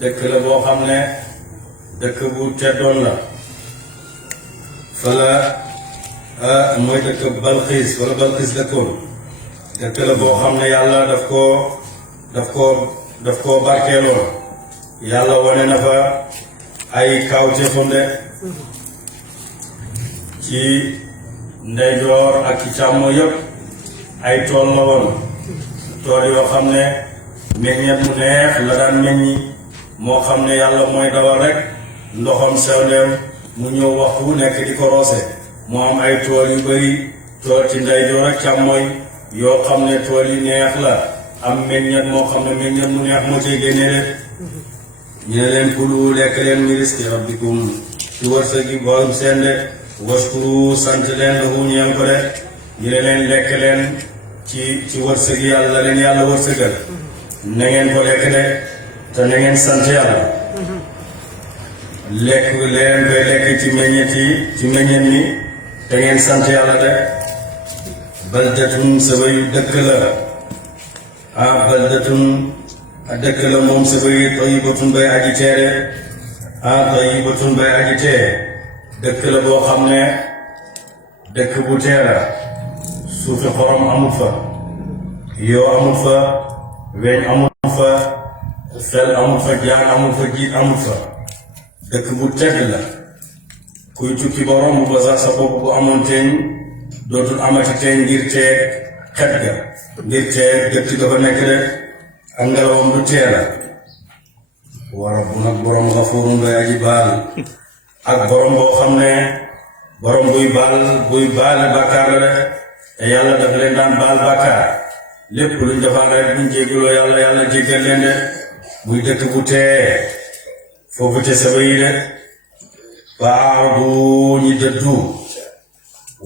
dëkk la boo xam ne dëkk bu teddoon la fa la mooy dëkk Balxiis wala Balxiis dëkkoon dëkk la boo xam ne yàlla daf koo barkeeloon yàlla wane na fa ay kawtéefam de ci ndeyjoor ak ci càmmo yëpp ay tool la woon tool yoo xam ne meññeet mu neex la daan meññi moo xam ne yàlla mooy dawal rek ndoxam sewleem mu ñëw waxtu wu nekk di ko roose mu am ay tool yu bari tool ci ndeyjoor ak càmmoy yoo xam ne tool yi neex la am meññeet moo xam ne meññeet mu neex moo cay génnee rek ñu ne leen kulu lekk leen min rizqi rabbikum ci wërsëg yi borom seen de waskuru sant leen lahu ñeel ko de ñu ne leen lekk leen ci wërsëg yi yàlla leen yàlla wërsëgal na ngeen ko lekk de te na ngeen sant yàlla lekk leen koy lekk ci meññeet mi te ngeen sant yàlla de baldatun sabayu dëkk la baldatun dëkk la moom sabayu tayyibatun bay aji teere tayyibatun bay aji tee dëkk la boo xam ne dëkk bu teera suufi xorom amul fa yoo amul fa weñ amul fa fel amul fa jaan amul fa jiit amul fa dëkk bu tedd la kuy tukki ba romb ba sax sa bopp bu amoon teeñ dootul amati teeñ ngir teeg xet ga ngir teeg gëtt ga fa nekk rek ak ngelawam du teera wara bu nag borom xafuurun bay aji baal ak borom boo xam ne borom buy baal bàkkaar la rek te yàlla daf leen daan baal bàkkaar lépp luñ defaan rek buñ jégguloo yàlla jéggal leen de muy dëkk bu tee foofu te saba yi de baadu ñi dëddu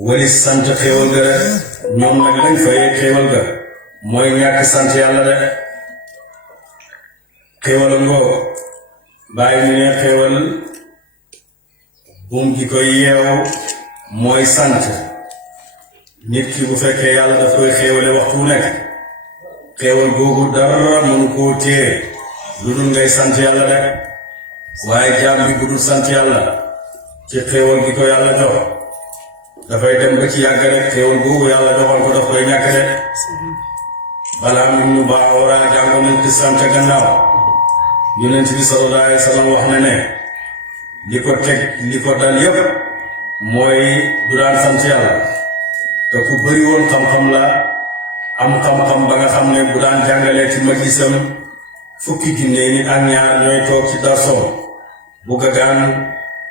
wali sant xéewal ga de ñoom nag lañ fayee xéewal ga mooy ñàkk sant yàlla de xéewal ngoo bàyyi ñu ne xéewal buum gi koy yeew mooy sant nit ki bu fekkee yàlla daf koy xéewale waxtu wu nekk xéewal googu dara mënu koo téye lu dul ngay sant yàlla rek waaye jaam bi bu dul sant yàlla ci xéewal gi ko yàlla jox dafay dem ba ci yàgg rek xéewal googu yàlla joxoon ko daf koy ñàkk rek balaa mu ñu baax waraa jàngoon nañ ci sant gannaaw yonent bi sallallahu alayhi wa sallam wax na ne li ko dal yépp mooy du daan sant yàlla te ku bëri woon xam-xam la am xam-xam ba nga xam ne bu daan jàngalee ci majlisam fukki junne nit ak ñaar ñooy toog ci darsoom bu gagaan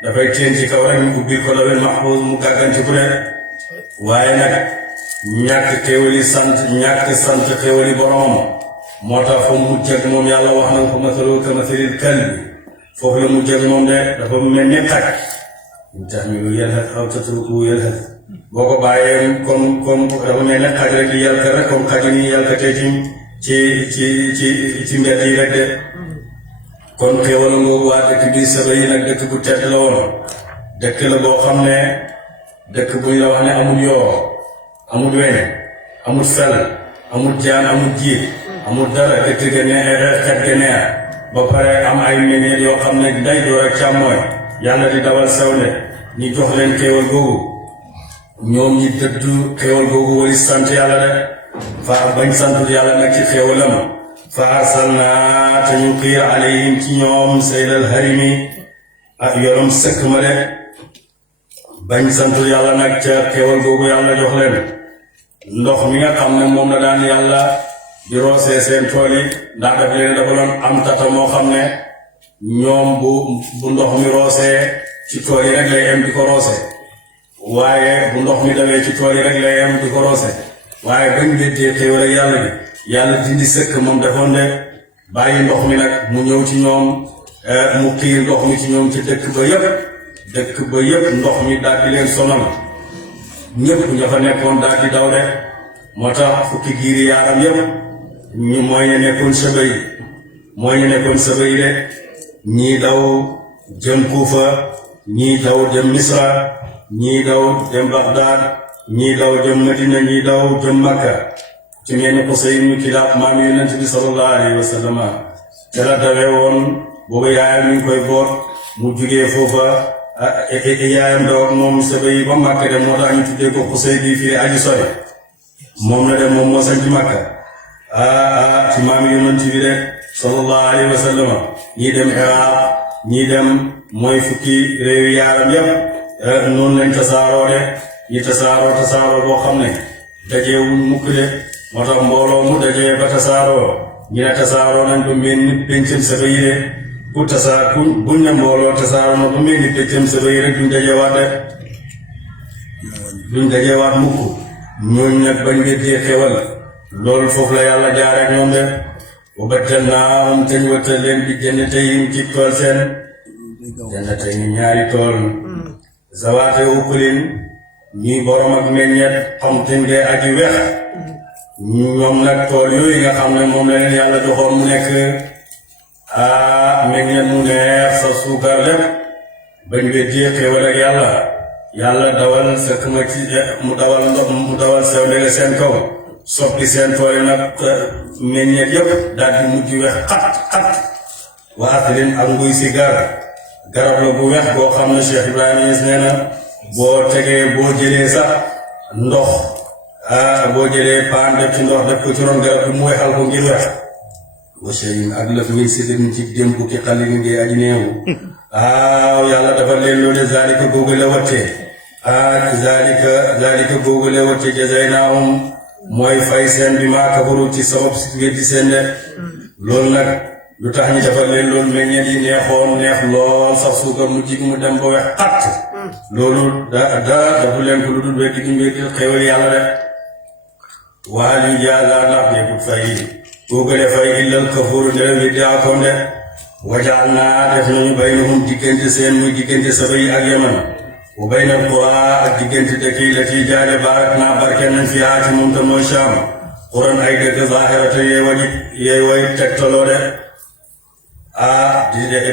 dafay teen ci kaw rek ñu ubbil ko lawil mahfuz mu gàgganti ku ne waaye nag ñàkk sant xéewali boromam moo tax fa mu jëg moom yàlla wax na ko masalu kamasalil kalbi foofu la mu jëg moom de dafa mel ni xaj in tahmilu yalhas aw tatrukuhu yalhas boo ko bàyyee comme dafa mel ne xaj rek di yàlka rek comme xaj ni yàlkatee ci mbedd yi rek de kon xéewal ngoogu waa dëkk bi saba yi nag dëkk bu tedd la woon dëkk la boo xam ne dëkk buñ la wax ne amul yoo amul weñ amul fel amul jaan amul jiit amul dara dëkk ga xet ga neex ba pare am ay meññeet yoo xam ne day door ak càmmooy yàlla di dawal sewle ñi jox leen xéewal googu ñoom ñi dëddu xéewal googu wali sant yàlla rek fa bañ santul yàlla nag ci xéewalam fa arsalna te ñu xiir alayhim ci ñoom saylal harimi ak yorom sëkk ma de bañ santul yàlla nag ca xéewal googu yàlla jox leen ndox mi nga xam ne moom la daan yàlla di roosee seen tool yi ndax daf leen dafa doon am tata moo xam ne ñoom bu ndox mi roosee ci tool yi rek lay em di ko roose waaye bu ndox mi dawee ci tool yi rek lay em di ko roose waaye bañ weddee xéewal ak yàlla bi yàlla dindi sëkk moom defoon de bàyyi ndox mi nag mu ñëw ci ñoom mu xiir ndox mi ci ñoom ci dëkk ba yépp ndox mi daal di leen sonal ñépp ña fa nekkoon daal di daw de moo tax fukki giiri yaaram yépp ñu mooy ñu nekkoon sëba yi de ñii daw jëm Kuufa ñii daw jëm Misra ñii daw jëm Bagdad ñii daw jëm Madina ñii daw jëm Makka ci mel ni Xusay ibn Kilaab maam Yonent bi sallallahu alayhi wa sallam ca la dawe woon booba yaayam mi ngi koy boot mu jugee foofa yaayam daw moom saba yi ba Makka dem moo tax ñu tuddee ko Xusay bi fii aji sori moom la dem moom moo sañ ci Makka ci maam yonent bi rek sallallahu alayhi wa sallam ñii dem Iraq ñii dem mooy fukki réewi yaaram yépp noonu lañ tasaaroo de ñi tasaaroo boo xam ne dajeewuñ mukk de moo tax mbooloo mu dajee ba tasaaroo ñi ne tasaaroo nañ ba mel ni pencam saba yi de buñ ne mbooloo tasaaroo na ba mel ni pencam saba yi rek duñ dajewaat mukk ñooñ nag bañ weddee xewal loolu foofu la yàlla jaare ak ñoom de wa battalnaahum te ñu wattal leen bi jannatayhim ci tool seen jannatayhim ñaari tool zawaate ukulin ñuy borom ak meññet xamtin de aji wex ñoom nag tool yooyu nga xam ne moom la leen yàlla joxoon mu nekk meññet mu neex sa suukar lépp bañ weddee xewal ak yàlla dawal sa këma ci mu dawal sew ndege seen kaw soppi seen tool yi nag meññeet yëpp daal di mujj wex xat wa atlin ak nguy si garab la bu wex boo xam ne Cheikh Ibrahima Niass nee na boo jëlee sax ndox boo jëlee paan def ci ndox def ko ci ron garab bi mu wexal ko ngir wex wa shay'in ak lëf min sidrin ci démb ki xalil ngay aji neewu yàlla dafa leen loolu zalika googu la wattee zalika googu la wattee jazaynaahum mooy fay seen bi maa kafaru ci sabab si weddi seen de loolu nag lu tax ñu defal leen loolu meññeet yi neex lool sax suukar mu jig mu dem ba wex xat loolu dafu leen ko lu dul weddi gi weddi xewal yàlla de waal yu jàllaa ndax deebut fay googale fay illal kafaru ndere weddi akoon de wajaal naa def nañu baynahum diggante seen muy diggante saba yi ak yaman wa baynal quraa ak diggante dëkk yi la ciy jaare baarak naa barke nañ fi aati moom te mooy Shaam quran ay dëkk zaahirata yeey way tegtaloo de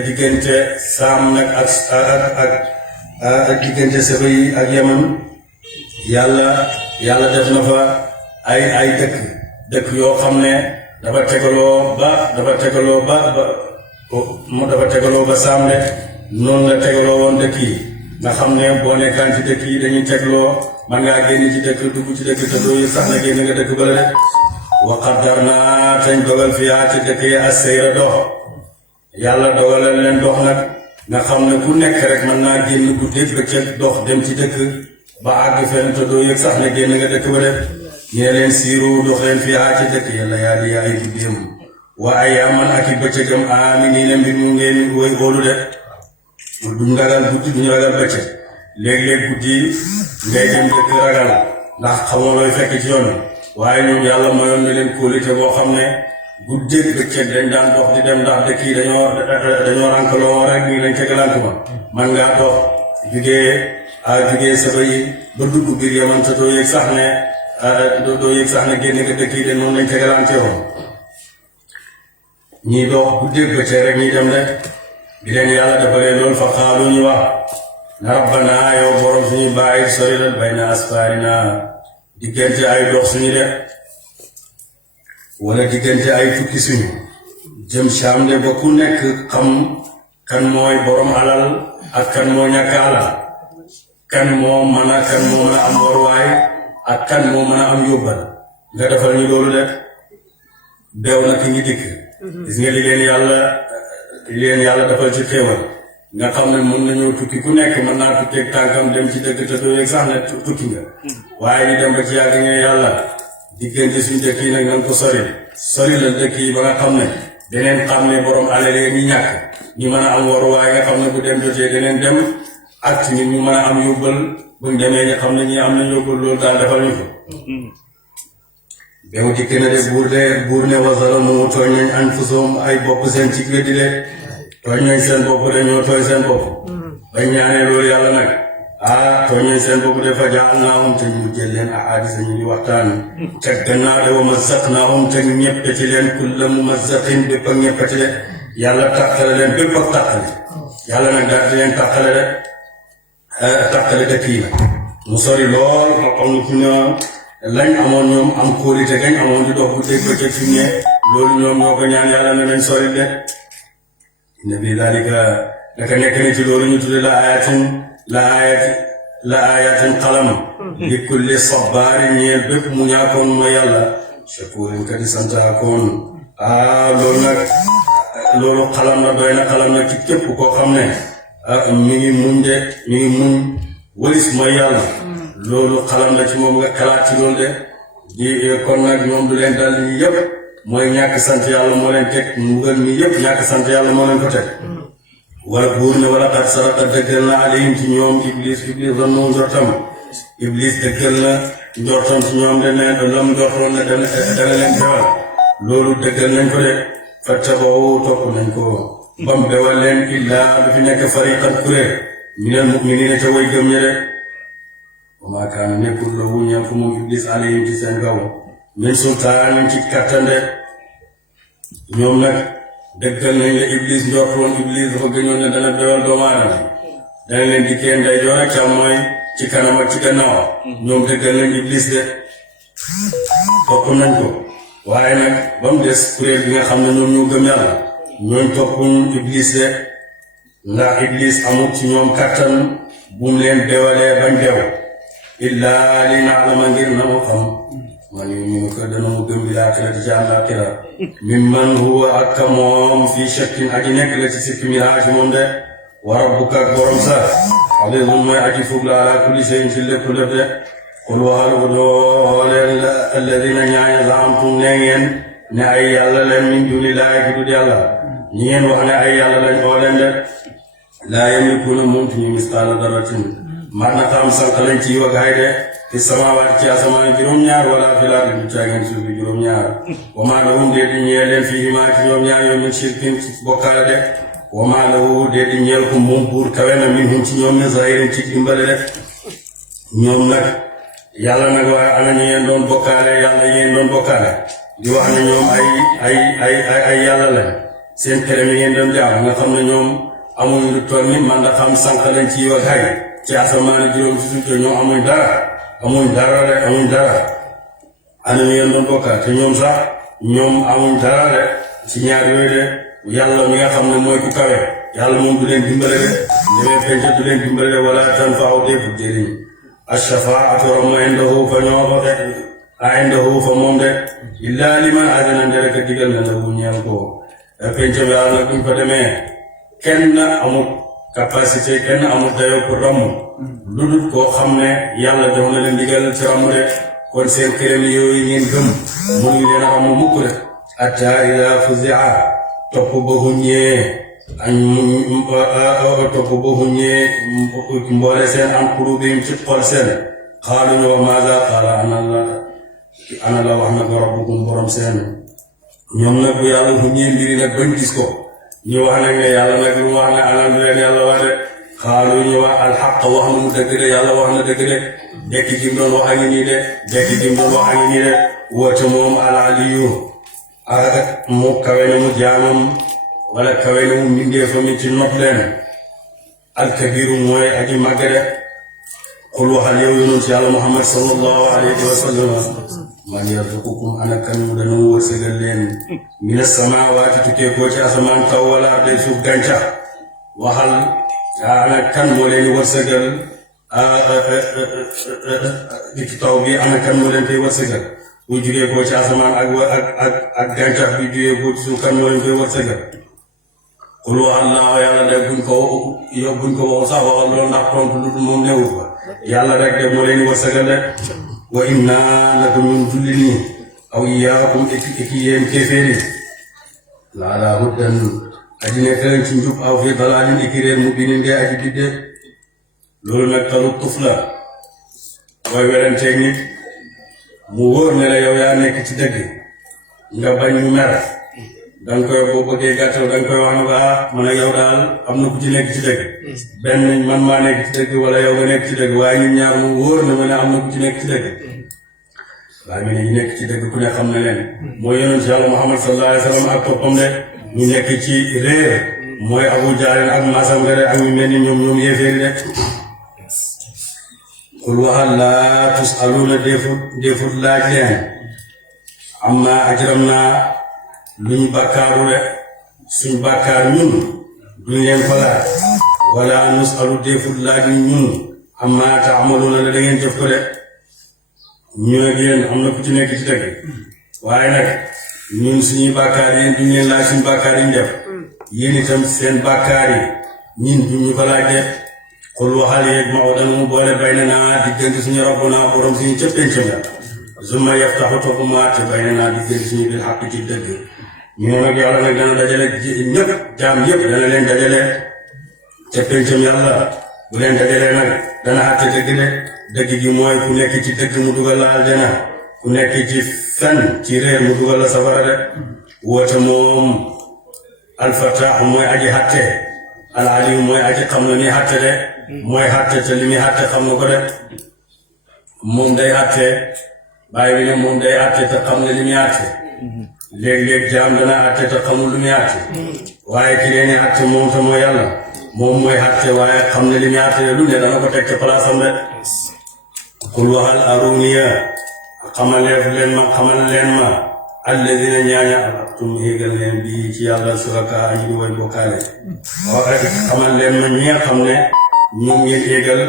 diggante Saam nag ak diggante saba yi ak yaman yàlla def na fa ay dëkk yoo xam ne dafa tegaloo ba Saam de noonu la tegaloo woon dëkk yi nga xam ne boo nekkaan ci dëkk yi dañuy tegloo man ngaa génn ci dëkk dugg ci dëkk te doo sax na génn nga dëkk bala de wa qaddarnaa tañ dogal fiyaa ci dëkk yi as-sayra dox yàlla dogalal leen dox nag nga xam ne ku nekk rek mën naa génn guddeeg bëccëg dox dem ci dëkk ba àgg fenn te doo yëg sax ne génn nga dëkk ba de ñu ne leen siiru dox leen fiyaa ci dëkk yàlla yaa di ay guddeem wa ayyaaman ak i bëccëgam aaminiina mbir mu ngeen woy óolu de duñ ragal guddi duñu ragal bëccëg léeg-léeg guddi ngay dem dëkk ragal ndax xamoo looy fekk ci yoon waaye ñoom yàlla mayoon na leen kóolite boo xam ne guddeeg bëccëg dañ daan dox di dem ndax dëkk yi dañoo rankaloo rek nii lañ tegalante man ngaa dox jugee saba yi ba dugg biir yaman te doo yëg sax ne génn nga dëkk yi de noonu lañ tegalante woon ñii dox guddeeg bëccëg rek ñii dem de bi leen yàlla dafa leen loolu fa xaalu ñu wax na rabbanaa yow borom suñu bàyyi sorilal bayna asfaarina diggante ay dox suñu de wala diggante ay tukki suñu jëm Shaam de ba ku nekk xam kan mooy borom alal ak kan moo ñàkk alal kan moo mën a am waruwaay ak kan moo mën a am yóbbal nga defal ñu loolu de beew na ki ngi dikk gis nga li leen yàlla defal ci xéewal nga xam ne mën nañoo tukki ku nekk mën naa tukkeeg tànkam dem ci dëkk te doo yëg sax ne tukki nga waaye ñu dem ba ci yàgg nga yàlla diggante suñu dëkk yi nag nga ko sori la dëkk yi ba nga xam ne daneen xam ne borom alal yi ñi ñàkk ñu mën a am waruwaay nga xam ne bu dem jotee daneen dem ak ci nit ñu mën a am yóbbal buñ demee ñu xam ne ñi am nañ yóbbal loolu daal defal ñu ko bew dikk na de buur ne wa zalamu tooñ nañ anfusahum ay bopp seen ci weddi de tooñ nañ seen bopp dañoo tooñ seen bopp bañ ñaanee loolu yàlla nag tooñ nañ seen bopp de fa ja'alnaahum te ñu jël leen ahadisa ñu di waxtaan teg gannaaw de wa mazzaqnaahum te ñu ñeppati leen kulla mumazzaqin bépp ak ñeppati de yàlla tàqale leen bépp ak tàqale yàlla nag daal di leen tàqale dëkk yi mu sori lool xam ne fi ne lañ amoon ñoom am kóolite gañ amoon di dox bu dégg bëccëg fi ne loolu ñoom ñoo ko ñaan yàlla na leen sori de inna fi dhalika naka nekk na ci loolu ñu tudde la ayatin qalam li kulli sabarin ñeel bépp mu ñaakoon ma yàlla shakurin ka di santaakoon loolu nag loolu xalam na doy na xalam na ci képp koo xam ne mi ngi muñ walis mooy yàlla loolu xalam na ci moom nga xalaat ci loolu de di kon nag ñoom du leen dal yi yëpp mooy ñàkk sant yàlla moo leen teg mbugal mi yëpp ñàkk sant yàlla moo leen ko teg wala buur ne wala xat saraka dëggal na alayhim ci ñoom iblis rannu njortam iblis dëggal na njortam ci ñoom de ne lam njortoon ne dana leen bewal loolu dëggal nañ ko de fattabawu topp nañ ko bam bewal leen illaa du fi nekk fariqan kuréel minal mu'minina ca way gëm ñe de wa maa kaana nekkul lahu ñeel ko moom iblis alayhim ci seen kaw min sultaan ci kattande ñoom nag dëggal nañ la iblis njortoon iblis dafa gëñoon ne dana bewal doomu aadama dana leen dikkee ndeyjoor ak càmmooñ ci kanam ak ci gannaaw ñoom dëggal nañ iblis de topp nañ ko waaye nag ba mu des kuréel bi nga xam ne ñoom ñu gëm yàlla ñooñ toppuñ iblis de ndax iblis amul ci ñoom kattan bu mu leen bewalee bañ bew illaa li na'lama ngir na mu xam man ñu ko dana mu gëm bi laaxirati ci àllaaxira mimman huwa ak moom fii shakkin aji nekk la ci sikki mi haa ci moom de wa rabbuka ak borom sa alimun mooy aji fug la ala kulli shay'in ci lépp lépp de qul waxal ko doo leen alladina ñaaña zaamtum ne ngeen ne ay yàlla leen min duni laay ki dul yàlla ñi ngeen wax ne ay yàlla lañ oo leen de laa yamlikuuna moom tuñu misqaala darratin mar na xam sànq lañ ci yiw ak ay de fi samaawaat ci asamaan juróom-ñaar wala fi laati du caageen suuf bi juróom-ñaar wa maa lahum dee di ñeel leen fii maa ci ñoom ñaar ñoom min shirkin ci bokkaale de wa maa lahu dee di ñeel ko moom buur kawe na minhum ci ñoom min zahirin ci dimbale de ñoom nag yàlla nag waaye ana ñu ngeen doon bokkaale yàlla ngeen doon bokkaale di wax ne ñoom ay yàlla lañ seen këram yi ngeen doon jaam nga xam ne ñoom amuñ lu toll ni man da xam sànq lañ ci yiw ak ay ci asamaan juróom ci suuf ñoom amuñ dara rek amuñ dara ana ñu ngeen doon bokkaale te ñoom sax ñoom amuñ dara rek ci ñaar yooyu de yàlla mi nga xam ne mooy ku kawe yàlla moom du leen dimbale de demee penca du leen dimbale wala tanfa'u defu jëriñ ash-shafaa'atu ramu indahu fa ñoo ko de indahu fa moom de illaa liman adina ndere ka digal na lahu ñeel ko penca bi yàlla nag buñ ko demee kenn amul capacité kenn amul dayoo pour ramm lu dul koo xam ne yàlla jox na leen digal ci ramm de kon seen këram yooyu ngeen gëm mënuñ leen a ramm mukk de hatta idaa fuzi'a topp ba huññee mboole seen am quluubihim ci xol seen xaalu ñu wa maaza qaala ana la wax na ko rabbukum borom seen ñoom nag bu yàlla huññee mbiri nag bañ gis ko ñu wax nag ne yàlla nag lu mu wax ne ana lu leen yàlla wax de xaalu ñu wax alxaq wax na mu dëgg de yàlla wax na dëgg de dekki gi mu doon wax a ngi nii de woote moom al-aliyu ak mu kawe na mu jaamam wala kawe na mu mbindeefam ci not leen alkabiru mooy aji màgg de xul waxal yow yonent yàlla Muhammad sallallahu alayhi wa sallam man yarzuqukum ana kan mu dana wërsëgal leen mina samaawaati tukkee koo ci asamaan taw wala day suuf gàncax waxal ana kan moo leen wërsëgal di ci taw bi ana kan moo leen koy wërsëgal bu jugee koo ci asamaan ak gàncax bi jugee koo ci suuf kan moo leen koy wërsëgal xul Allah yàlla de buñ ko wax sax waxal loolu ndax tontu lu moom newul fa yàlla rek de moo leen wërsëgal de wa inna naka ñun julli nii aw iyaakum iki yéen kéeféeri la ala huddan aji nekk leen ci njub aw fi dalaalin iki réer mu binin ngay aji didde loolu nag talu tuf la mooy werenteeg nit mu wóor ne la yow yaa nekk ci dëgg nga bañ mu mer danga koy boo bëggee gàttal danga koy wax ne ko man ak yow daal am na ku ci nekk ci dëgg benn man maa nekk ci dëgg wala yow nga nekk ci dëgg waaye ñun ñaar mu wóor na ma ne am na ku ci nekk ci dëgg waaye mu ne ñu nekk ci dëgg ku ne xam na leen mooy yonent Yàlla Muhammad sallallahu alayhi wa sallam ak toppam de ñu nekk ci réer mooy Abu Jahl ak Masam Gare ak ñu mel ni ñoom yéeféeri de qul waxal laa tusaluuna defut laaj leen amma ajramna luñ bàkkaaru de suñ bàkkaar ñun duñ leen ko laaj wala nusalu defut laaj ñun amma ta'maluna la da ngeen jëf ko de ñu ak yéen am na ku ci nekk ci dëgg waaye nag ñun suñuy bàkkaar yéen duñ leen laaj suñu bàkkaar yi ñu def yéen itam seen bàkkaar yi ñun duñ ñu ko laaj de xul waxal yeeg ma dana mu boole bay na naa diggante suñu rabbuna borom suñu ca pénc la summa yaftaxu topp mu àtte bay na naa diggante suñu bil xaq ci dëgg ñu ne nag yàlla nag dana dajale ñëpp jaam yëpp dana leen dajale ca péncam yàlla bu leen dajalee nag dana àtte dëgg de dëgg gi mooy ku nekk ci dëgg mu dugal la aljana ku nekk ci fen ci réer mu dugal la safara de woote moom alfataax mooy aji xatte alaliyu mooy aji xam na ni xatte de mooy xatte te li muy xatte xam na ko de moom day xatte bàyyi bi ne moom day xatte te xam ne li muy xatte léeg-léeg jaam dana xatte te xamul lu muy xatte waaye ki leen ni xatte moom te mooy yàlla moom mooy xatte waaye xam ne li muy xatte lu ne dana ko teg ca palaasam de kul waxal aruniya xamal leen ma alladina ñaaña alaqtum yéegal leen bi ci yàlla suraka ñu di way bokkaale wax xamal leen ma ñi nga xam ne ñoom ngeen yéegal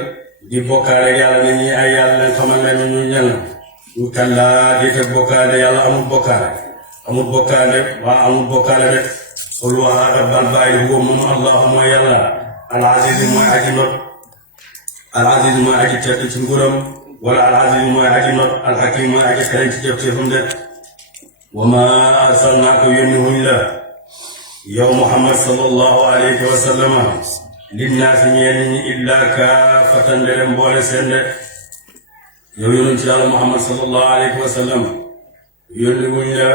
di bokkaale yàlla ne ñi ay yàlla leen xamal leen ma ñu ñan ñu kallaa di teg bokkaale yàlla amul bokkaale waa amul bokkaale rek xul waxaaka bal bàyyi huwa moom allahu mooy yàlla al-aziz mooy aji not al-aziz mooy aji tedd ci nguuram wala al-aziz mooy aji not al-hakim mooy aji xereñ ci jëf teefam de wa ma arsalnaaka yónni wuñ la yow Muhammad sallallahu alayhi wa sallam linnaasi ñeel ñi illaa kaafatan de mboole seen de yow yónni ci yàlla Muhammad sallallahu alayhi wa sallam yónni wuñ la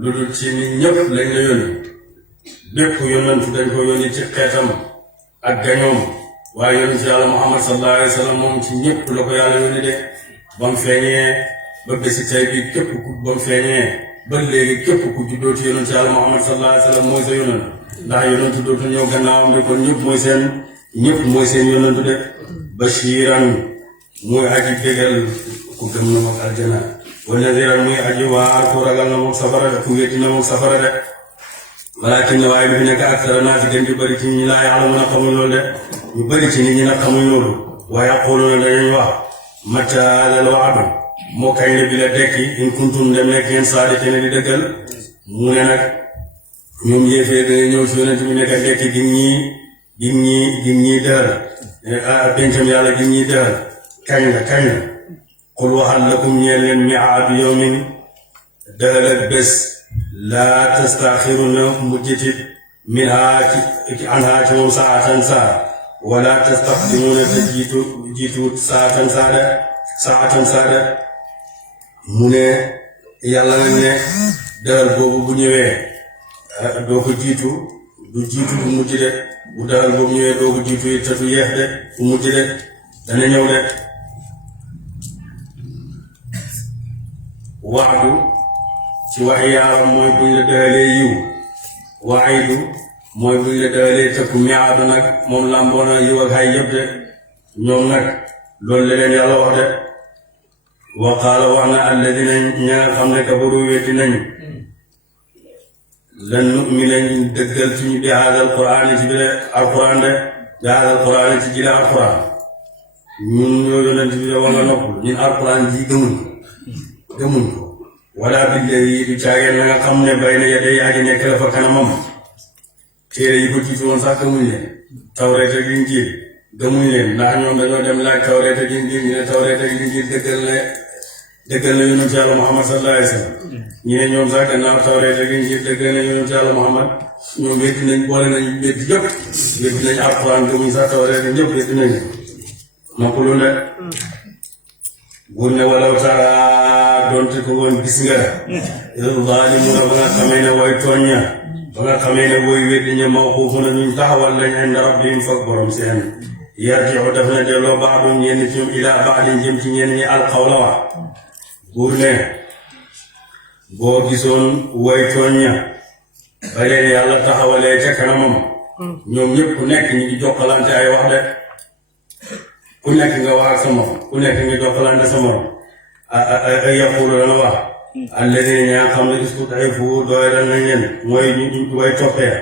lu dul ci nit ñëpp lañ la yónni bépp yónnantu dañ ko yónni ci xeetam ak gañoom waaye yónni ci yàlla Muhammad sallallahu alayhi wa sallam moom ci ñëpp la ko yàlla yónni de ba mu feeñee ba bési tey bi képp ku ba mu feeñee ba léegi képp ku juddoo ci yonent yàlla Muhammad sallallahu alayhi wa sallam mooy sa yonent ndax yonent dootu ñëw gannaawam de kon ñëpp mooy seen yonent de bashiran muy aji bégal ku gëm na moom aljana wa nadiran muy aji waar ku ragal na moom safara de ku wéeti na moom safara de walakin waaye bi fi nekk aksara naa si gën di bëri ci ñi laa yàlla mën a xamuñ loolu de ñu bëri ci nit ñi nag xamuñ loolu wa yaquluna dañuy wax mata lal waadu moo kañ la bi la dekki in kuntum dem nekk ngeen saadiqiina di dëggal mu ne nag ñoom yéefee dañuy ñëw si yonent bi nekk dekki gin ñii dëhal pencam yàlla gin ñii dëhal kañ la qul waxal lakum ñeel leen mi'aadu yawmin dëhal ak bés laa tastaaxiruna mujjiti minhaa ci anhaa ci moom saatan saa wala tastaqdimuna te jiitu saatan saada mu ne yàlla nag ne dëhal boobu bu ñëwee doo ko jiitu du mujj de bu dëhal boobu ñëwee doo ko jiitu te du yeex de du mujj de dana ñëw de waadu ci wax yaaram mooy buñ la dëhalee yiw waidu mooy buñ la dëhalee tëkku miaadu nag moom làmboona yiw ak xay yëpp de ñoom nag loolu la leen yàlla wax de wa qaala wax na alladina ña nga xam ne kafaru weddi nañu lan nu'mina ñu dëggal ci ñu bi haadal quraan ci bi alquran de bi haadal quraan ci ji la alquran ñun ñoo yonent bi de war nga noppul ñun alquran ji gëmuñ ko wala billahi du caageen la nga xam ne bay na yedey aji nekk la fa kanamam téere yi ko jiitu woon sax gëmuñ leen tawreet ak injiil gëmuñ leen ndax ñoom dañoo dem laaj tawreet ak injiil ñu ne tawreet ak injiil dëggal na yonent yàlla Muhammad sallallahu alayhi wa sallam ñu ne ñoom sax gannaaw tawreet ak injiil dëggal na yonent yàlla Muhammad ñoom weddi nañ boole nañ weddi yëpp weddi nañ alquran gëmuñ sax tawreet ak ñëpp weddi nañ noppalu ne buur ne walaw tara doonte ko woon gis nga zalimuna ba nga xamee ne way tooñ ña ba nga xamee ne woy weddi ña mawquufuna ñuñ taxawal lañ inda rabbihim fak borom seen yarji'u daf na delloo ba'dum ñenn ci ñoom ilaa ba'din jëm ci ñenn ñi alqawla wax buur ne boo gisoon way tooñ ña ba leen yàlla taxawalee ca kanamam ñoom ñëpp ku nekk ñi di jokkalante ay wax de ku nekk nga wax ak sa morom ku nekk nga jokkalante sa morom ay yaqulu dana wax alladina ñaa xam ne istud'ifu doyadal nañ leen mooy ñu way toppee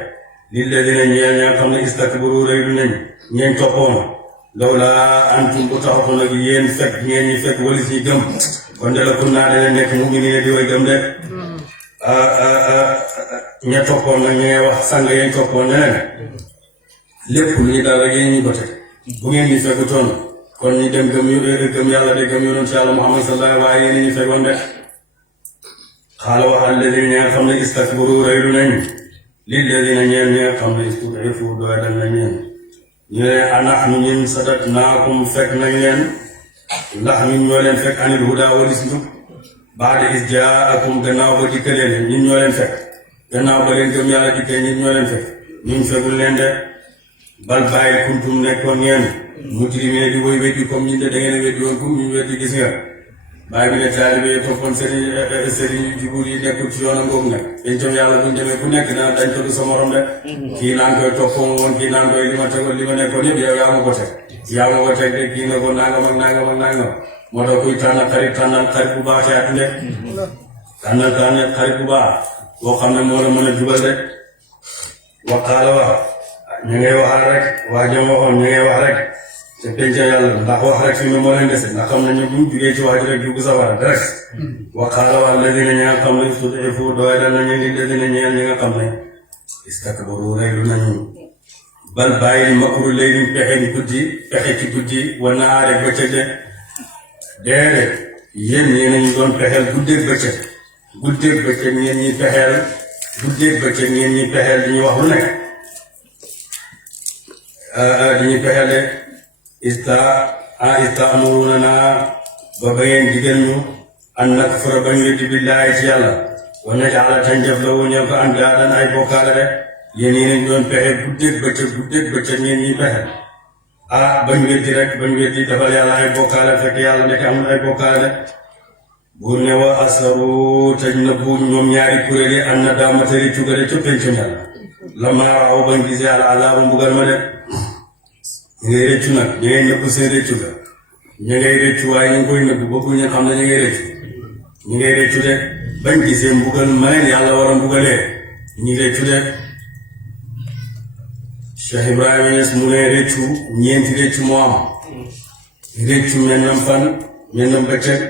lilladina ñeel ña xam ne istakbaru rëylu nañ ngeen toppoon lawla antum bu taxatoon ak yéen fekk ngeen ñi fekk wali si gëm kon de la kun naa dana nekk mu'miniina di way gëm de ña toppoon nag ña wax sang yeen toppoon neneen lépp lu ñu dal rek yéen ñu gote bu ngeen ñu fekkutoon kon ñu dem gëm yàlla de gëm yonent yàlla Muhammad sallallahu waaye yéen ñu fekkoon de xaala wax alladina ñi nga xam ne istakbaru rëylu nañ lilladina ñeen ñi nga xam ne istud'ifu doy dal na ñeen ñu ne anahnu ñun sadatnaakum fekk nañ leen ndax ñun ñoo leen fekk anil huda walis njub baada is jaakum gannaaw ba dikkalee leen ñun ñoo leen fekk gannaaw ba leen gëm yàlla dikkee ñun ñoo leen fekk ñun fekkul leen de bal bàyyi kuntum nekkoon ngeen mujrimee di woy weddi comme ñun de da ngeen a weddi woon comme ñu weddi gis nga bàyyi bi ne taalibe yi toppoon sëriñ yu jubur yi nekkul ci yoonam boobu nag pencam yàlla buñ demee ku nekk dana dañ ko du sa morom de kii naan koy toppoon woon kii naan koy li ma tegoon li ma nekkoon yëpp yow yaa ma ko teg de kii na ko nangam ak nangam ak nangam moo tax kuy tànnal xarit bu baax ci àdduna tànnal xarit bu baax boo xam ne moo la mën a jubal de waqaala wax ñu ngay waxal rek waa jëm waxoon ñu ngay wax rek te penca yàlla ndax wax rek fi mu moo leen dese ndax xam nañu buñ jugee ci wax ji rek dugg sawara direct waqaala wax ladina ñi nga xam ne istud'ifu doy dal nañu li ladina ñeel ñi nga xam ne istakbaru rëylu nañu bal bàyyil makru layli pexe ci guddi wa nahaari bëccëg de déedéet yéen ñee nañu doon pexeel guddeeg bëccëg ngeen ñi pexeel di ñu wax lu nekk di ñu pexeel de istamuruna ba ngeen digal ñu an nakfura bañ weddi billaahi ci yàlla wa naj'ala tañ def la wu ñëw ko andaadan ay bokkaale de yéen yi nañ doon pexe guddeeg bëccëg ngeen ñi pexe bañ weddi defal yàlla ay bokkaale fekk yàlla nekk amul ay bokkaale de buur ne wa asaru tañ na buur ñoom ñaari kuréel yi an na daamatari cugale ca pencum yàlla la maaraaw bañ gisee yàlla alaabu mbugal ma de ñu ngay rëccu nag ñu ngay nëbbu seen rëccu ga ñu ngay rëccu waaye ñu ngi koy nëbbu bëggu ñu xam ne ñu ngay rëccu de bañ gisee mbugal ma leen yàlla war a mbugalee ñu ngi rëccu de Cheikh Ibrahima Niass mu ne rëccu ñeenti rëccu moo am rëccu mennam fan mennam bëccëg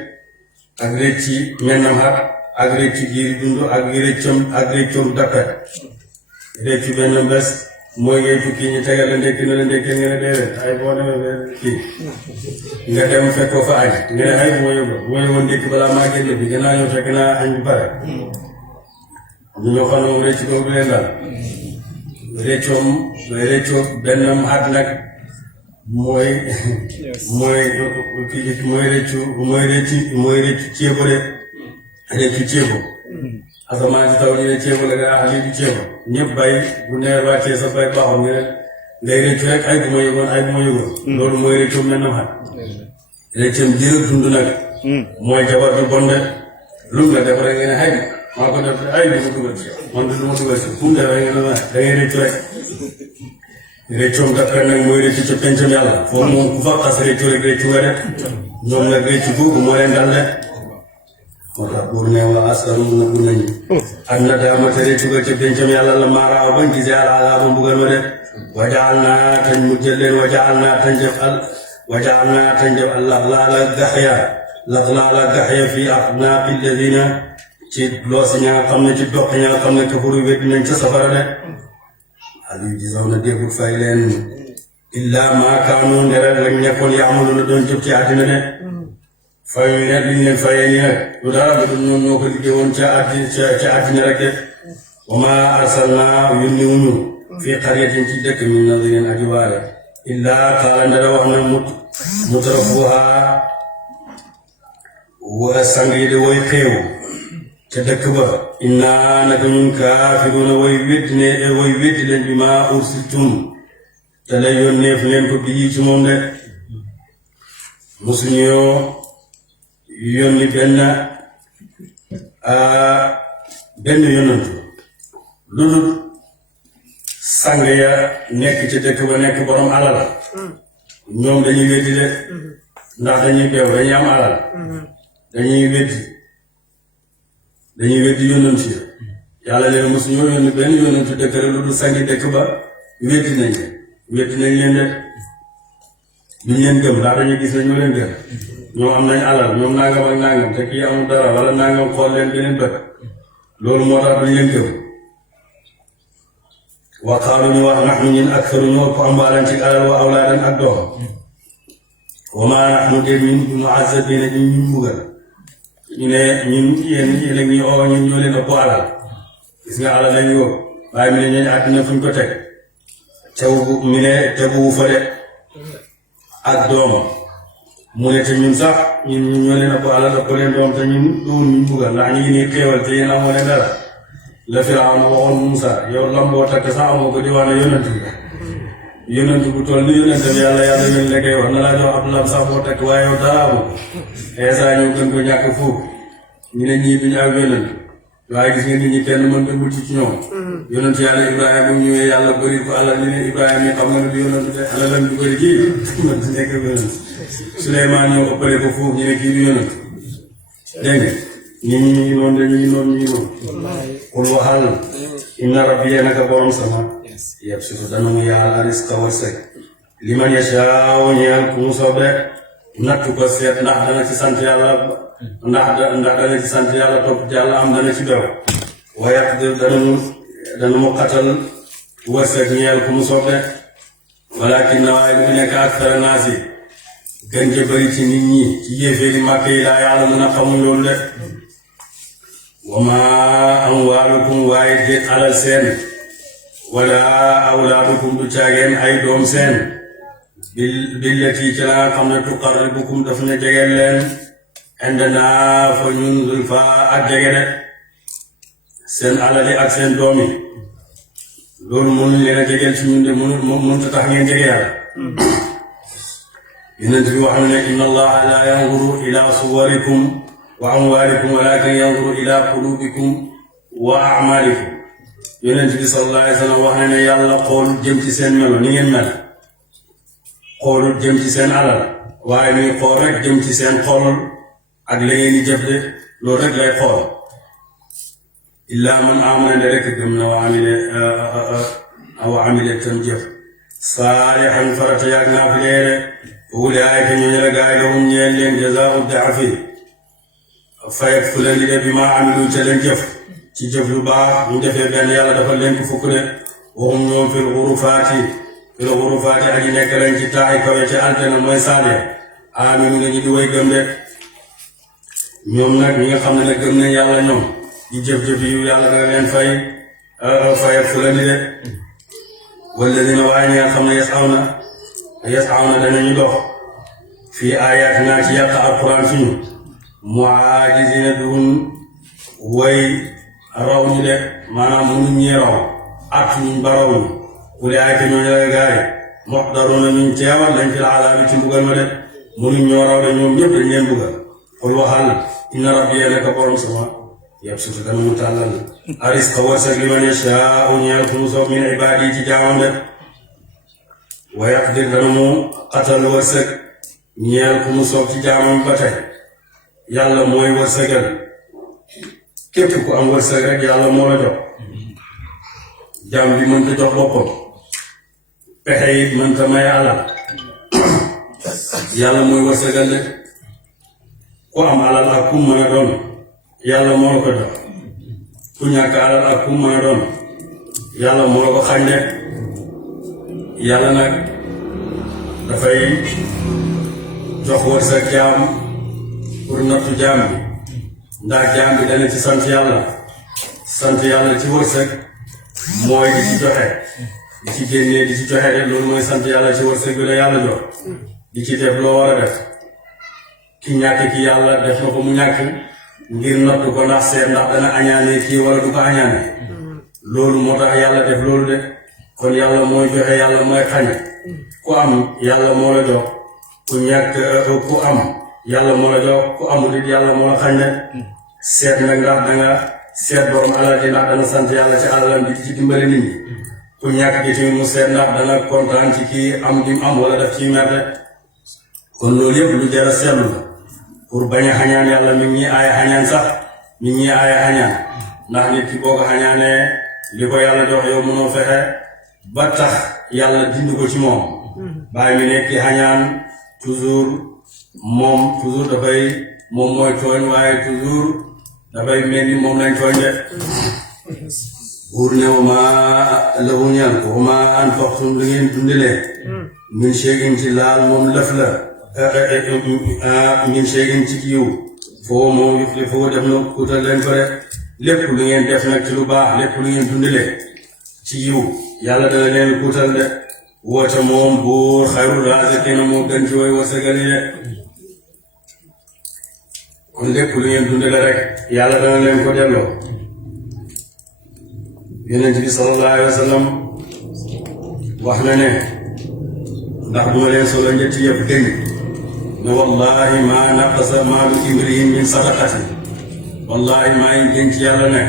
ak rëcci mennam xat ak rëccu giiri dund ak rëccum dappet rëccu benn bés mooy ngay tukki ñu tegal la ndekki na la ndekki nga ne déedéet ay boo demee kii nga dem fekk ko fa añ nga ne ay bu ma yóbboon ndekki balaa maa génn bi gannaaw ñëw fekk naa añ bi pare ñu ñoo xam ne moom rëcc boobu leen daal rëccoom bennam at nag mooy rëccu ceebo de rëccu ceebo asamaan si taw ñu ne ceebo la nga lii di ceebo ñëpp bay bu neer wàccee sa bay baaxoon nga ne ngay rëccu rek ay bu ma yëgoon loolu mooy rëccu mel na xam rëccam diirëb dund nag mooy jabar bi bon de lu mu la def rek nga ne ay maa ko def ay du ma dugal ci man du ma dugal ci fu mu def rek nga ne da ngay rëccu rek rëccoom dappel nag mooy rëccu ca pencam yàlla foofu moom ku fa xas rëccu rek rëccu nga de ñoom nag rëccu googu moo leen dal de moo tax buur ne wa asaru nëbbu nañu ak na daamate rëccu ga ca pencam yàlla la maaraaw bañ gisee alaaba mbugal ma de wajaal naa tañ mu jël leen wajaal naa tañ def laxlaala gaxya fii a'naaqi alladina ci loosi ña nga xam ne ci doq ña nga xam ne kafaru weddi nañ ca safara de Aliou gisaw na déggul fay leen illaa maa kaanu ndere lañ nekkoon yaamalu doon jëf ci àddina de fay ne liñ leen fayee nii nag lu dara lu dul ñoom ñoo ko liggéey woon ca àddina rek de wa maa arsalnaa yónni wuñu fii qaryatin ci dëkk min nadirin aji waare illaa qaala ndere wax na mutrafuhaa wa sang yi de woy xeew ca dëkk ba innaa naka ñun kaafiruuna way weddi leen bi maa ursiltum te lay yónneef leen ko bii ci moom de musuñoo yónni benn yónnantu lu dul sang ya nekk ci dëkk ba nekk borom alal ñoom dañuy weddi de ndax dañuy beew dañuy am alal dañuy weddi yónnantu yàlla leen mos ñoo yónni benn yónnentu dëkk rek lu dul sangi dëkk ba wéeti nañ leen de biñ leen gëm ndax dañuy gis ne ñoo leen gëm ñoom am nañ alal ñoom nangam ak nangam te kii amul dara wala nangam xool leen beneen bët loolu moo tax duñ leen gëm wa qaalu ñu wax nahnu ñun aktharu ñu ëpp amwaalan ci alal wa awlaadan ak doom wa maa nahnu de ñun bi mu'azzabiina ñu mbugal ñu ne ñun yéen a ngi oo ñun ñoo leen ëpp alal gis nga alal lañu woo waaye mi ne ñooñu àddina fuñ ko teg mi ne teguwu fa de ak doom mu ne te ñun sax ñun ñoo leen ëpp alal ëpp leen doom te ñun duwul ñu mbugal ndax ñu ngi nii xéewal te yéen amoo leen dara la Firawna waxoon Muusa yow lamboo takk sax amoo ko di wax ne yonent bu toll ni yonent bi yàlla yónni la koy wax na laa jox ab lam sax boo takk waaye yow dara amoo ko Eesa ñoo gën ko ñàkk foofu ñu ne ñii duñu ak yonent waaye gis nga nit ñi kenn mën dëmbul ci ñoom yonent yàlla Ibrahima bu ñëwee yàlla bëri ko alal ñu ne Ibrahima mi xam nga ne du yonent de alalam du bëri kii man di nekk yonent Suleymaan ñoo ëppale ko foofu ñu ne kii du yonent dégg nga ñu ngi noonu de ñu ngi noonu kul waxal inna rabbiya naka borom sama yabsutu dana mu yaal risqa wërsëg liman yashaa'u ñeel ku mu soob de nattu ko seet ndax dana ci sant yàlla ndax dana ci sant yàlla topp ci yàlla am dana ci bew wa yaqdir dana mu xatal wërsëg ñeel ku mu soob de walakin na waaye bu nekk aksara naas yi gën ja bëri ci nit ñi ci yéeféeri màkk yi laa yàlla mën a xamul loolu de wa maa amwaalukum waaye déet alal seen wala awlaadukum du caageen ay doom seen billati ci la nga xam ne tuqarribukum daf na jegeel leen indana fa ñun zulfa ak jege de seen alali ak seen doom yi loolu mënuñ leen a jegeel ci ñun de mënut a tax ngeen jege yàlla yonent bi wax na ne inna allaha la yanzuru ila suwarikum wa amwalikum walakin yanzuru ila qulubikum wa a'malikum yonent bi sallallahu alayhi wa sallam wax na ne yàlla xoolul jëm ci seen melo ni ngeen mel xoolul jëm ci seen alal waaye muy xool rek jëm ci seen xol ak la ngeen di jëf de loolu rek lay xool illa man amana de rek gëm na wa amile tam jëf saalihan farata yaag naa fi leere ulaa'ika ñooñu la gaay lahum ñeel leen jazaa'u da'fi fayet fu leen di def bi maa amilu ca leen jëf ci jëf lu baax ñu defee benn yàlla dafa leen ko fukk de waxum ñoom fil xurufaati aji nekk leen ci taaxi kawe ci aljana mooy saale aminu nañu di way gëm de ñoom nag ñi nga xam ne gëm nañ yàlla ñoom di jëf-jëf yu yàlla dana leen fayet fu leen di de walladina waaye ñi nga xam ne yas'awna danañu dox fii ayatina ci yàq alquran suñu mu'aajizina duhun way raw ñu de maanaam mënuñ ñi raw at ñuñ ba raw ñu ulaa'ika ñooñu la gaay muhdaruuna ñuñ teewal lañ fi alaabi ci mbugal ma de mënuñ ñoo raw de ñoom ñëpp dañ leen mbugal qul waxal inna rabbiya naka borom sama yabsutu dana mu tàllal arisqa wërsëg liman yashaa'u ñeel ku mu soob min ibaadi ci jaamam de wa yaqdir dana mu xatal wërsëg ñeel ku mu soob ci jaamam ba tey yàlla mooy wërsëgal képp ku am wërsëg rek yàlla moo la jox jaam bi mënta jox boppam pexe yi mënta may alal yàlla mooy wërsëgal de ku am alal ak ku mën a doon yàlla moo la ko jox ku ñàkk alal ak ku mën a doon yàlla moo la ko xañ de yàlla nag dafay jox wërsëg jaam pour nattu jaam bi ndax jaam bi dana ci sant yàlla ci wërsëg mooy di ci joxe di ci génnee di ci joxe de loolu mooy sant yàlla ci wërsëg bi la yàlla jox di ci def loo war a def ki ñàkk ki yàlla def na ko mu ñàkk ngir nattu ko ndax seet ndax dana añaane kii wala du ko añaane loolu moo tax yàlla def loolu de kon yàlla mooy joxe yàlla mooy xañe ku am yàlla moo la jox ku ñàkk ku am yàlla moo la jox ku amul it yàlla moo la xañ ne seet nag ndax danga seet borom alal ji ndax dana sant yàlla ci alalam bi ci dimbali nit ñi ku ñàkk gi tamit mu seet ndax dana kontaan ci kii am gi mu am wala daf ciy mer de kon loolu yëpp lu jar a seetlu la pour bañ a xañaan yàlla mi ngi ñuy aaya xañaan sax mi ngi ñuy aaya xañaan ndax nit ki boo ko xañaanee li ko yàlla jox yow mënoo fexe ba tax yàlla dindi ko ci moom bàyyi mi nekk xañaan toujours dafay moom mooy tooñ waaye toujours dafay mel ni moom lañ tooñ de buur ne wa maa lahu ñaan ko wa maa anfaqtum li ngeen dundalee min shay'in ci laal moom lëf la min shay'in ci yiw foo moom foo def na kuutal leen ko rek lépp lu ngeen def nag ci lu baax lépp lu ngeen dundalee ci yiw yàlla dana leen kuutal de woote moom buur xayrul raasiqiina moo gën ci way wasagali de kon lépp lu ngeen dundale rek yàlla dana leen ko delloo yonent bi sallallahu alayhi wa sallam wax na ne ndax duma leen solo ñetti yëpp dëñ ne wallahi ma naqasa maalu imri'in min sadaqati wallahi maa ngi denc yàlla ne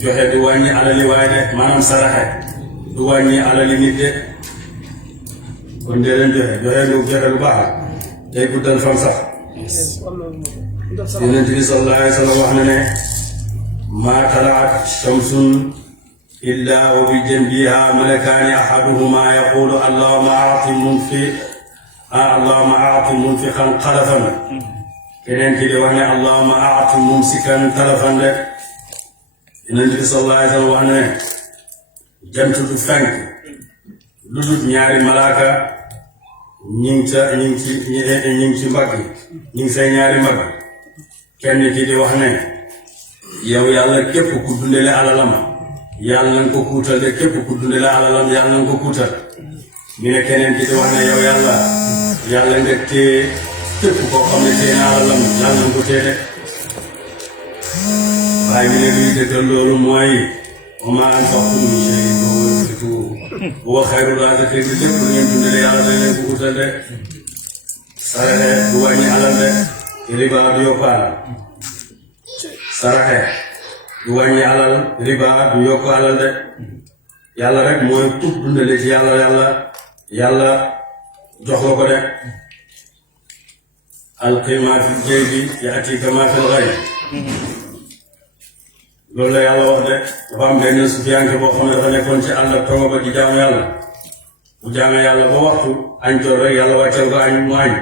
joxe du wàññi alali waaye de maanaam saraxe du wàññi alali nit de kon dee leen joxe lu baax day guddal fan sax yonent bi sallallahu alayhi wa sallam wax na ne maa talaat shamsun illa wa bi janbiha malakaani ahaduhuma yaqulu allahumma a'ti munfiqan xalafan keneen ki di wax ne allahumma a'ti mumsikan talafan de yonent bi sallallahu alayhi wa sallam wax na ne jant du fenk lu dul ñaari malaaka ñi ngi ci mbagg ñi ngi say ñaari mbagg kenn ki di wax ne yow yàlla képp ku dundale alalam yàlla na nga ko kuutal de képp ku dundale alalam yàlla na nga ko kuutal ñu ne keneen ki di wax ne yow yàlla nga téye képp koo xam ne téye na alalam yàlla na nga ko téye de waaye mi ne luy dëggal loolu mooy wa maa anfaqtum min shay'in fa huwa yukhlifuhu wa huwa khayrul raaziqiin lépp lu ngeen dundale yàlla da leen ko kuutal de saraxe du wàññi alal de riba du yokk alal saraxe du wàññi alal riba du yokk alal de yàlla rek mooy tub dundale ci yàlla jox la ko de alqi maa fil jaybi ya'tika maa fil ghayb loolu la yàlla wax de dafa am benn sufiyanke boo xam ne dafa nekkoon ci àll tongo ba di jaamu yàlla bu jaamee yàlla ba waxtu añ jot rek yàlla wàccal ko añ mu añ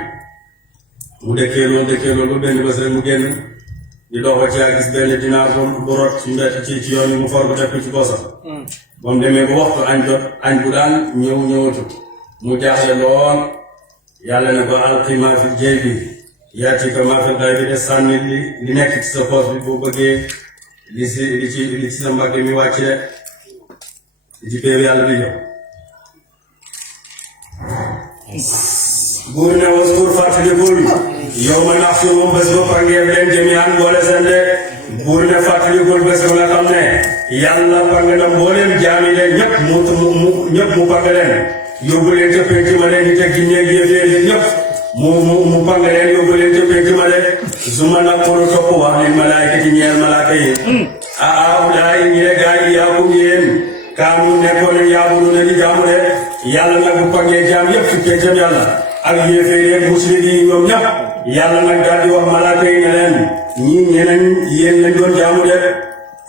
mu dëkkee loolu benn bés rek mu génn di dox ba ci ak gis benn dinaar bu rot ci mbett ci yoon yi mu for ko def ko ci boosam ba mu demee ba waxtu añ jot añ bu daan ñëwatu mu jaaxle lool yàlla ne ko alqi maa fil jaybi ya'tika maa fil ghaybi de sànni li nekk ci sa poos bi boo bëggee li ci sa mbagg mi wàcc de li ci péew yàlla di jox buur ne waskur fàttalikul yow ma nax si moom bés ba pangeef leen jami'an boole seen de buur ne fàttalikul bés ba nga xam ne yàlla pang na mbooleem jaami de ñëpp mu pang leen yóbbu leen ca penc ma de nit ak jinne ak yéeféer yi ñëpp mu pang leen yóbbu leen ca penc ma de suma naqulu topp wax leen malaayka ci ñeel malaaka yi ulaay ñi ne gaa yi yaabu yéen kaamu nekkoon yaabu na di jaamu de yàlla nag bu pangee jaam yëpp ci pencam yàlla ak yéeféer yi ak musrik yi ñoom ñëpp yàlla nag daal di wax malaaka yi ne leen ñii ñeneen yéen lañ doon jaamu de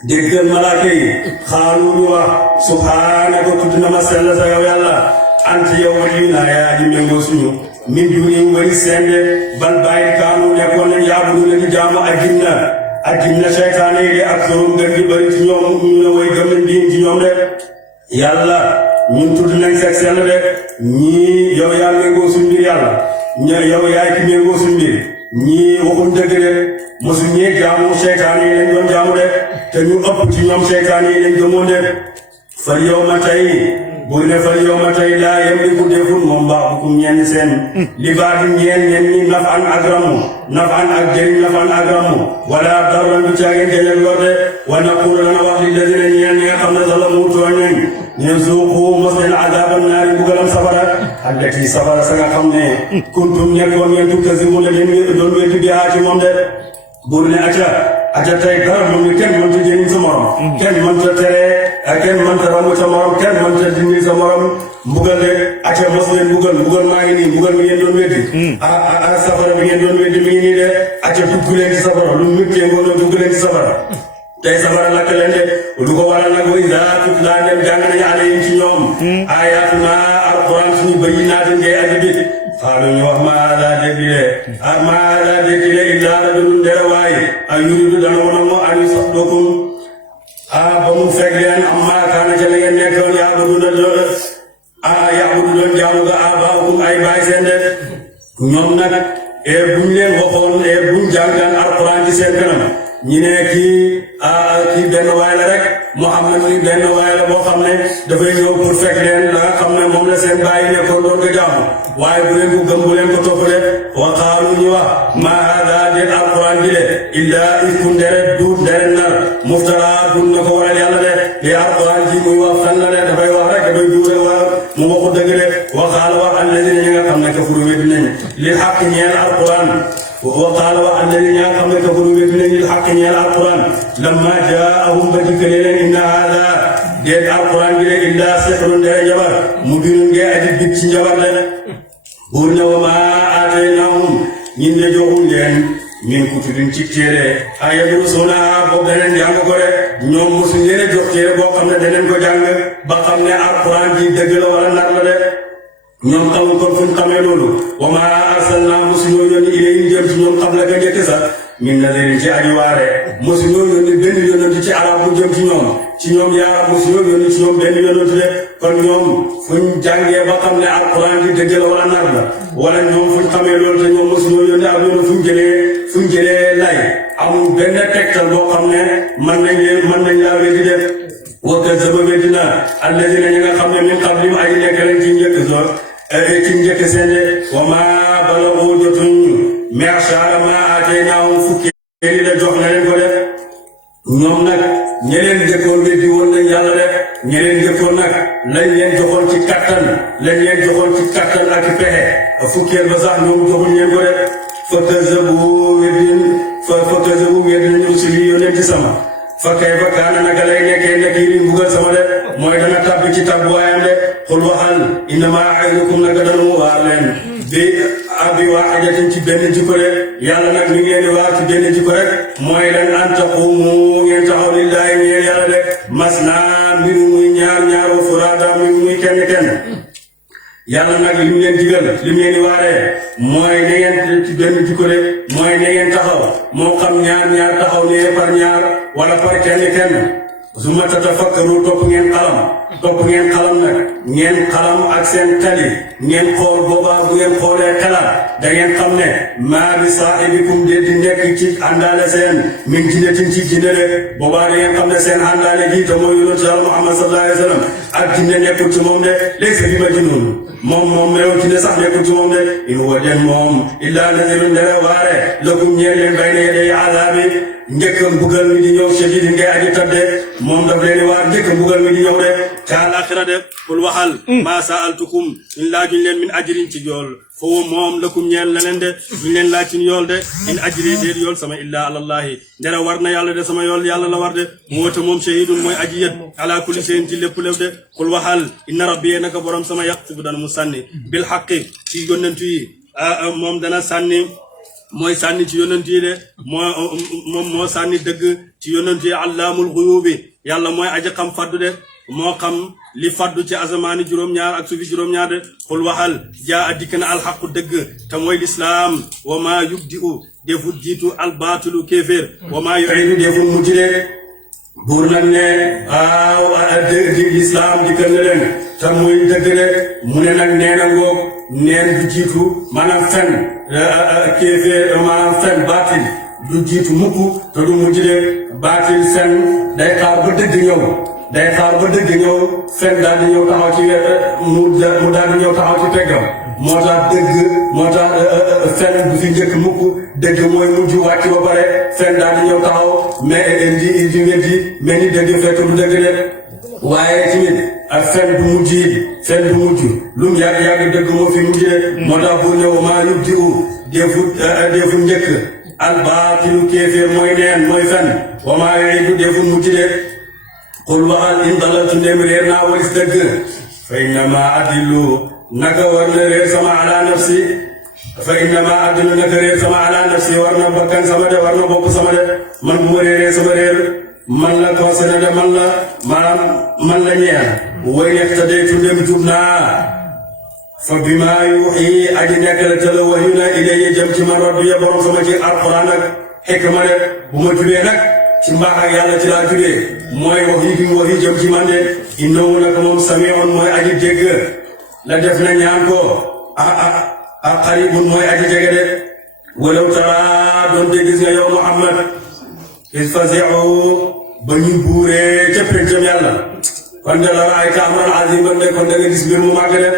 déggal malaaka yi xaalu ñu wax subhaanaka tudd na ma sell sa yow yàlla ant yow waliyunaa yaa aji méngoo suñu min duuni wari seen de bal bàyyi kaamu nekkoon nañ yaabu na di jaamu ak jinna seytaane yi de ak sorum gën di bëri ci ñoom ñu ne way gëm nañ diin ci ñoom de yàlla ñun tudd nañ seg sell de ñii yow yaa méngoo suñ mbir yàlla yow yaay ki méngoo suñ mbir ñii waxuñ dëgg de mosu ñee jaamu seytaane yi lañ doon jaamu de te ñu ëpp ci ñoom seytaane yi lañ gëmoon de fal yow ma tey buur ne fal yow ma tey laa yamliku deful moom baaxukum ñenn seen li baati ñeen ñi nafan ak ramu nafan ak jëriñ nafan ak ramu wala darran du caageen keñal lor de wa naqulu dana wax li ladina ñeen ñi nga xam ne zalamu tooñ nañ ñu zuuqu mos leen adaaban naari bugalam safara allati safara sa nga xam ne kuntum nekkoon ngeen tukkazimu la leen doon weddi bi ci moom de buur ne acca tey dara moom ni kenn mënta jëriñ sa morom kenn mënta tere kenn mënta ramu sa morom kenn mënta dindi sa morom mbugal de acca mos leen mbugal maa ngi nii mbugal mi ngeen doon weddi safara bi ngeen doon weddi mi ngi nii de acca dugg leen ci safara lu méttee ngoon dugg leen ci safara tey safara lakk leen de lu ko waral nag wa iza tutla dem jàng nañu alayhim ci ñoom ayatuna alquran suñu bayyinaatin ngay aji bi xaalu ñu wax maa laa dégg de illaa rajulun ndere waay ay yuridu dana woon moo an yusaddakum ba mu fekk leen amma kaana ca la ngeen nekkoon yaabudu doon jaamu ga abaakum ay baay seen de ñoom nag buñ leen waxoon buñ jàngaan alquran ci seen kanam ñi ne kii benn waay la rek Muhammad ni benn waay la boo xam ne dafay ñëw pour fekk leen la nga xam ne moom la seen bàyyi nekkoon doon ko jaamu waaye bu leen ko gëm bu leen ko toppale wa qaalu ñu wax ma hada déet alquran bi de illa ifkun deret duut deret nar muftara dun na ko waral yàlla de li alquran ji muy wax fan la de dafay wax rek dafay juure waa mu waxu dëgg de wa qaala wax alladina ñi nga xam ne kafaru wéddi nañ li xaq ñeel alquran wa qaala wax alladina ñi nga xam ne kafaru wéddi nañ li xaq ñeel alquran lamma jaahum ba dikkale leen inna hada déet alquran bi de illa sihrun dere jabar mubinun ngee aji bit ci njabar de buur ne wa maa aataynahum ñin de joxuñ leen min kutubin ci téere ay yadrusuunahaa boobu daneen jàng ko de ñoom mosuñ leen a jox téere boo xam ne daneen ko jàng ba xam ne alquran ji dëgg la wala nar la de ñoom xamul kon fuñ xamee loolu wa maa arsalnaa mosuñoo yónni ilayhim jëm ci ñoom xam la ga njëkk sax min nadirin ci aji waare mosuñoo yónni benn yonent ci arab bu jëm ci ñoom yaara mosuñoo yónni ci ñoom benn yonent de kon ñoom fuñ jàngee ba xam ne alquran ji dëgg la wala nar la wala ñoom fuñ xamee loolu te ñoom mosuñoo yónni ak yoonu fuñ jëlee lay amul benn tegtal boo xam ne mën nañ laa weddi de wa kazzaba weddi na alladina ñi nga xam ne min qablihim aji nekk leen ci njëkk seen de wa maa balagoo jotuñ mi'shara maa aataynaahum fukki la jox na leen ko def ñoom nag ñeneen jëkkoon weddi woon nañ yàlla def ñeneen jëkkoon nag lañ leen joxoon ci kattan ak pexe fukkeel ba sax ñoom joxuñ leen ko def fa kazzabu weddi nañu rusuli yónnenti sama fa kayfa kaana naka lay nekkee nakiiri mbugal sama de mooy dana tabbi ci tabbuwaayam de xul waxal innamaa a'idukum naka danu waar leen bi waahidatin ci benn jikko rek yàlla nag mi ngi leen di waar ci benn jikko rek mooy lan an taquumu ngeen taxaw lillaahi ñeel yàlla de masnaa mbir muy ñaar wa furaada mbir muy kenn yàlla nag li mu leen digal li mu leen di waaree mooy na ngeen ci benn jikko rek mooy na ngeen taxaw moo xam ñaar taxaw ne par ñaar wala par kenn summa tatafakkaru topp ngeen xalam nag ngeen xalam ak seen tali ngeen xool boobaa bu ngeen xoolee xalaat da ngeen xam ne maa bi saahibikum de di nekk ci àndaale seen min jinnatin ci jinne de boobaa da ngeen xam ne seen àndaale gi te mooy yonent Yàlla Muhammad sallallahu alayhi wa sallam ak jinne nekkul ci moom de léegi sa bi majnuun moom réew jinne sax nekkul ci moom de in huwa den moom illaa nazirun dara waare lakum ñeel leen bayna yaday azaabi njëkk mbugal mi di ñëw shadidin ngay aji tadde moom daf leen di waar njëkk mbugal mi di ñëw de ca alaxira de kul waxal maa saaltukum in laajuñ leen min ajrin ci yool foo moom lakum ñeel na leen de duñ leen laaj ci yool de in ajri déet yool sama illaa alallahi ndera war na yàlla de sama yool yàlla la war de mu wata moom shahidun mooy aji yët ala kulli shay'in ci lépp de kul waxal inna rabbi naka borom sama yaktubu dana mu sànni bil haqqi ci yonentu yi moom dana sànni mooy sànni ci yonent yi de moo sànni dëgg ci yonent yi allaamul xuyubi yàlla mooy aji xam faddu de moo xam li faddu ci asamaani juróom-ñaar ak suufi juróom-ñaar de xul waxal jaa dikk na alxaqu dëgg te mooy lislaam wa maa yubdi'u defut jiitu albaatulu kéeféer wa maa yu'iidu defut mujj de buur nag ne lislaam dikkal na leen te muy dëgg de mu ne nag nee na ngoog neen du jiitu maanaam fen kéeféer maanaam fen baatil du jiitu mukk te du mujj de baatil fen day xaar ba dëgg ñëw fen daal di ñëw taxaw ci mu daal di ñëw taxaw ci peggam moo tax fen du fi njëkk mukk dëgg mooy mujj wàcc ba pare fen daal di ñëw taxaw mais di weddi mais ni dëgg fekk du dëgg de waaye tamit ak fen du mujj lu mu yàgg dëgg moo fi mujj de moo tax bu ñëw maa yubdi'u defu njëkk albaatilu kéeféer mooy neen mooy fen wa maa yu'iidu defu mujj de qul waxal in dalaltu ndem réer naa walis dëgg fa innamaa adillu naka war na réer sama ala nafsi war na bakkan sama de war na bopp sama de man bu ma réeree sama réer man la concerné de man la maanaam man la ñeel way ihtadaytu dem jub naa fa bimaa yuuxi aji nekk la te la waxyu na ilayya jëm ci man rabbi ya borom sama ci alquran ak xikma de bu ma jubee nag ci mbaax ak yàlla ci laa jubee mooy wax yi bi mu wax yi jëm ci man de innahu nag moom samiun mooy aji dégg la def na ñaan ko a qaribun mooy aji jege de walaw tara doon te gis nga yow Muhammad is fazi'u ba ñu buuree ca pencam yàlla kon de la ra'ayta amran aziman de kon da nga gis mbir mu màgg de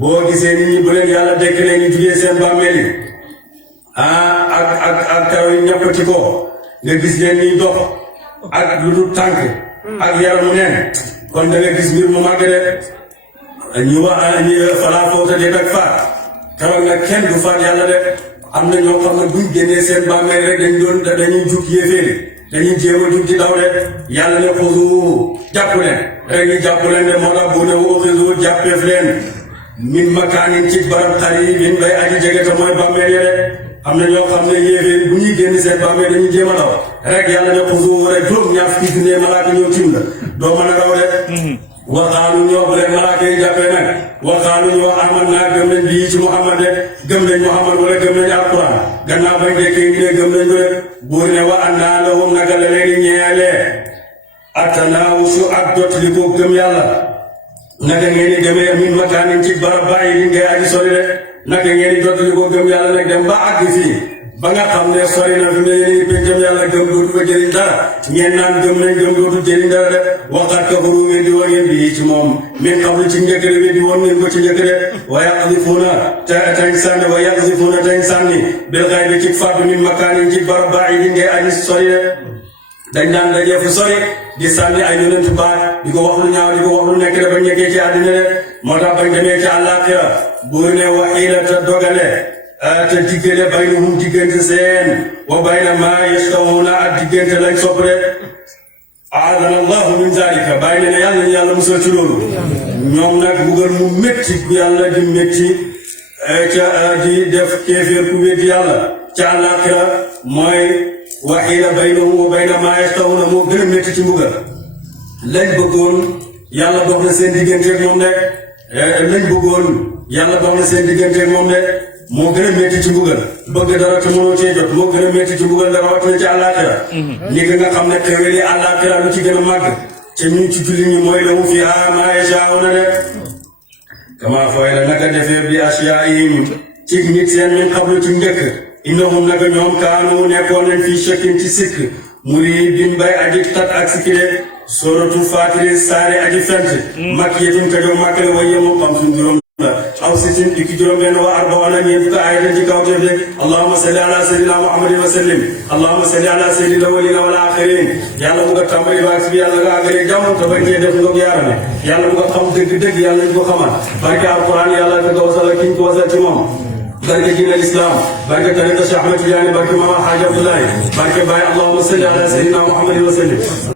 boo gisee nit ñi bu leen yàlla dekk leen ñu jugee seen bàmmeel yi ak karaw yi ñappati ko nga gis leen ñuy dox ak lu dul tànk ak yaramu neen kon da nga gis mbir mu màgg de ñu wax falaa fawta déet ak faat keroog nag kenn du faat yàlla de am na ñoo xam ne buñ génnee seen bàmmeel rek dañuy jug yéeféeri dañuy jéem a jug di daw de yàlla ne xuzu jàpp leen rek ñu jàpp leen de moo tax bu ne uxizu jàppeef leen min makaanin ci barab qariibin bay aji jege te mooy bàmmeel ya de am na ñoo xam ne yéeféeri bu ñuy génn seen bàmmeel dañuy jéem a daw rek yàlla ne xuzu rek juróom ñaar fukki junne malaaka ñëw tim la doo mën a daw de waxaalu ñoo bu leen malaaka yi jàppee nag waxaalu ñoo aman naa gëm nañ bii ci Muhammad de gëm nañ Muhammad wala gëm nañ alquran gannaaw bañ dekkee ngi ne gëm nañ ko de buur ne wa annaa lahum naka la leen ñeelee atanaawusu ak dot li ko gëm yàlla naka ngeen di gëmee min makaanin ci barab bàyyi li ngay aji sori de naka ngeen di dot li ko gëm yàlla nag dem ba àgg fii ba nga xam ne sori na fi ne yéen pencam yàlla gëm dootu fa jëriñ dara ngeen naan gëm nañ gëm dootu jëriñ dara de waxaat kafaru weddi woon ngeen bii ci moom min qablu ci njëkk de weddi woon ngeen ko ci njëkk de wa yaqzifuuna tañ sànni wa yaqzifuuna tañ sànni bil ghaybi ci fàddu min makaanin ci barab ba'iidin ngay aji sori de dañ daan dajee fu sori di sànni ay yonentu baat di ko wax lu ñaaw di ko wax lu nekk de bañ nekkee ci àddina de moo tax bañ demee ci àllaaxira buur ne wa hiila te dogale te diggante baynahum diggante seen wa bayna maa yashtahuna ak diggante lañ sopp rek aadana allahu min zalika bàyyi ne yàlla nañu yàlla musal ci loolu ñoom nag mbugal mu métti bu yàlla di métti ca di def kéeféer ku wéddi yàlla ca àllaaxira mooy wa hiila baynahum wa bayna maa yashtahuna moo gën a métti ci mbugal lañ bëggoon yàlla dox na seen digganteeg moom de lañ bëggoon yàlla dox na seen digganteeg moom de moo gën a métti ci mbugal bëgg dara te mënoo cee jot moo gën a métti ci mbugal dara rawatina ci àllaaxira ni nga xam ne xewel yi àllaaxira lu ci gën a màgg te ñu ci julli ñi mooy lahum fiihaa maa yashaa'uuna de kamaa fa'ala naka defee bi ashyaa'ihim ci nit seen min qablu ci njëkk innahum naka ñoom kaanu nekkoon nañ fii shakkin ci sikk muriibin bay aji tat ak sikki de suratul Faatiri saare aji fent makkiyatun ka jox makkale way yemoo xam suñ juróom aw sitin ikki juróom benn wa arbaana ñeent fukki aaya ci kaw teef de allahumma salli ala sayyidina muhammadin wa sallim allahumma salli ala sayyidil awwalina wal axirin yàlla mu nga tàmbali baag si bi yàlla nga àggalee jàmm te bañ cee def nga yaarame yàlla mu nga xam dëgg-dëgg yàlla ñu ko xamal barke alquran yàlla ka ko wasal ki ñu ko wasal ci moom barke diin al islam barke tariqa Cheikh Ahmed Tidiane barke mama Hadj Abdoulaye barke Baye allahumma salli ala sayyidina muhammadin wa sallim